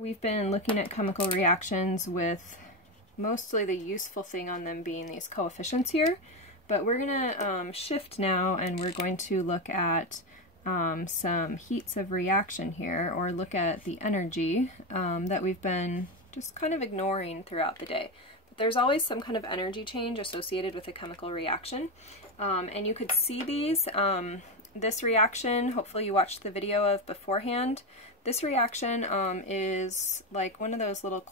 We've been looking at chemical reactions with mostly the useful thing on them being these coefficients here, but we're going to shift now and we're going to look at some heats of reaction here, or look at the energy that we've been just kind of ignoring throughout the day. But there's always some kind of energy change associated with a chemical reaction, and you could see these. This reaction, hopefully you watched the video of beforehand. This reaction is like one of those little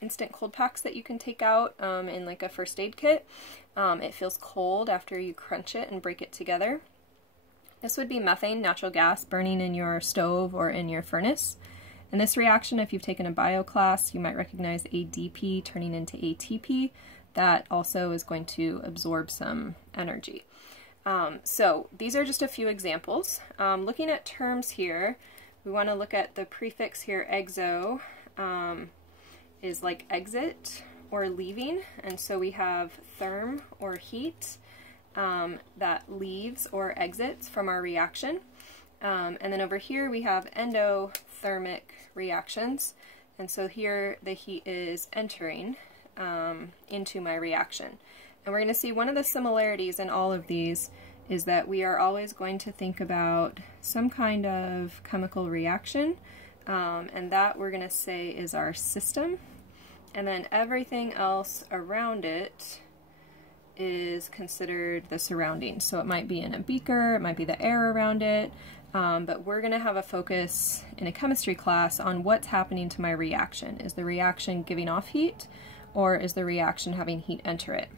instant cold packs that you can take out in like a first aid kit. It feels cold after you crunch it and break it together. This would be methane, natural gas, burning in your stove or in your furnace. And this reaction, if you've taken a bio class, you might recognize ADP turning into ATP. That also is going to absorb some energy. So these are just a few examples. Looking at terms here, we want to look at the prefix here, exo, is like exit or leaving, and so we have therm or heat that leaves or exits from our reaction. And then over here we have endothermic reactions, and so here the heat is entering into my reaction. And we're going to see one of the similarities in all of these is that we are always going to think about some kind of chemical reaction, and that we're going to say is our system, and then everything else around it is considered the surroundings. So it might be in a beaker, it might be the air around it, but we're going to have a focus in a chemistry class on what's happening to my reaction. Is the reaction giving off heat, or is the reaction having heat enter it?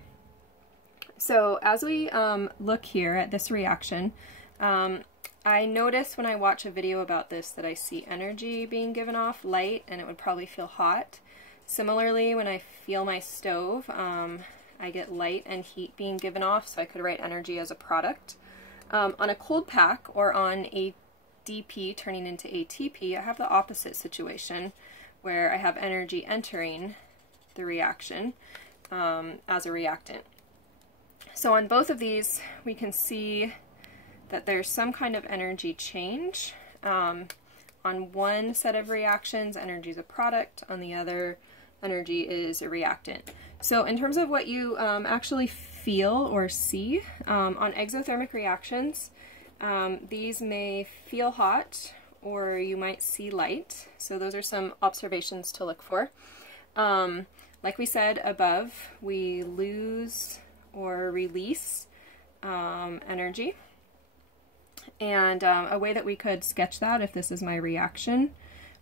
So as we look here at this reaction, I notice when I watch a video about this that I see energy being given off, light, and it would probably feel hot. Similarly, when I feel my stove, I get light and heat being given off, so I could write energy as a product. On a cold pack, or on ADP turning into ATP, I have the opposite situation, where I have energy entering the reaction as a reactant. So on both of these, we can see that there's some kind of energy change. On one set of reactions, energy is a product. On the other, energy is a reactant. So in terms of what you actually feel or see, on exothermic reactions, these may feel hot, or you might see light. So those are some observations to look for. Like we said above, we lose or release energy. And a way that we could sketch that, if this is my reaction,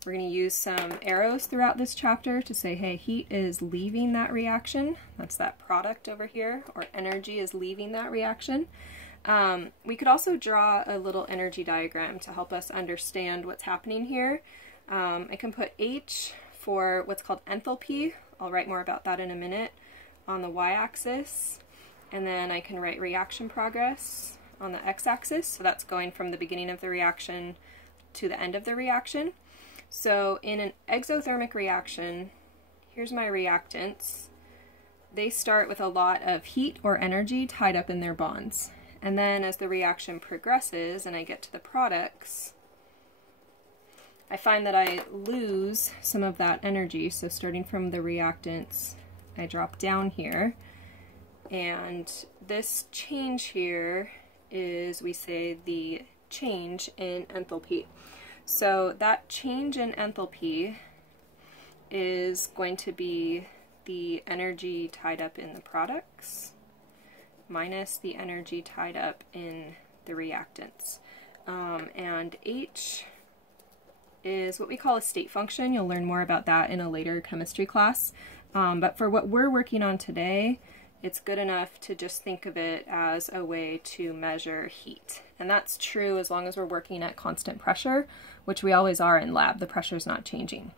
we're going to use some arrows throughout this chapter to say, hey, heat is leaving that reaction. That's that product over here, or energy is leaving that reaction. We could also draw a little energy diagram to help us understand what's happening here. I can put H for what's called enthalpy. I'll write more about that in a minute on the y-axis. And then I can write reaction progress on the x-axis, so that's going from the beginning of the reaction to the end of the reaction. So in an exothermic reaction, here's my reactants. They start with a lot of heat or energy tied up in their bonds. And then as the reaction progresses and I get to the products, I find that I lose some of that energy. So starting from the reactants, I drop down here. And this change here is, we say, the change in enthalpy. So that change in enthalpy is going to be the energy tied up in the products minus the energy tied up in the reactants. And H is what we call a state function. You'll learn more about that in a later chemistry class. But for what we're working on today, it's good enough to just think of it as a way to measure heat. And that's true as long as we're working at constant pressure, which we always are in lab. The pressure's not changing.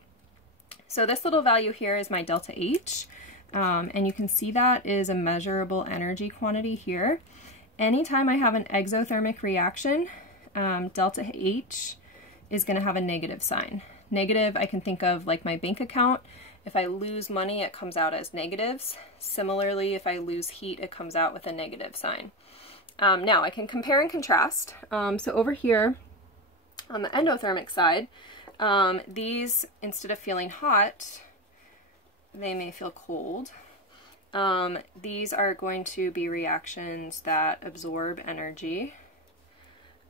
So this little value here is my delta H, and you can see that is a measurable energy quantity here. Anytime I have an exothermic reaction, delta H is going to have a negative sign. Negative, I can think of like my bank account. If I lose money, it comes out as negatives. Similarly, if I lose heat, it comes out with a negative sign. Now, I can compare and contrast. So over here, on the endothermic side, These, instead of feeling hot, they may feel cold. These are going to be reactions that absorb energy.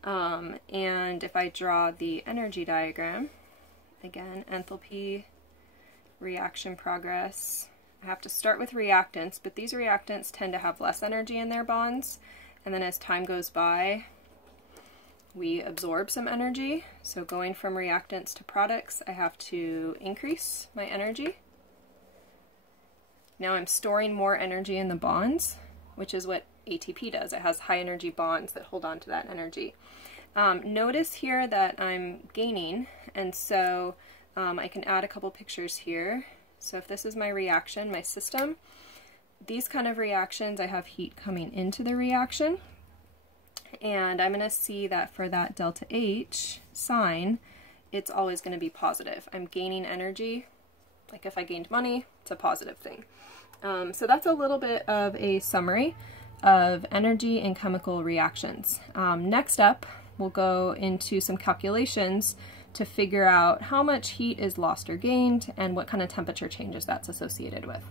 And if I draw the energy diagram, again, enthalpy, reaction progress, I have to start with reactants, but these reactants tend to have less energy in their bonds, and then as time goes by, we absorb some energy. So going from reactants to products, I have to increase my energy. Now I'm storing more energy in the bonds, which is what ATP does. It has high energy bonds that hold on to that energy. Notice here that I'm gaining, and so I can add a couple pictures here. So if this is my reaction, my system, these kind of reactions, I have heat coming into the reaction, and I'm going to see that for that delta H sign, it's always going to be positive. I'm gaining energy. Like if I gained money, it's a positive thing. So that's a little bit of a summary of energy and chemical reactions. Next up, we'll go into some calculations to figure out how much heat is lost or gained and what kind of temperature changes that's associated with.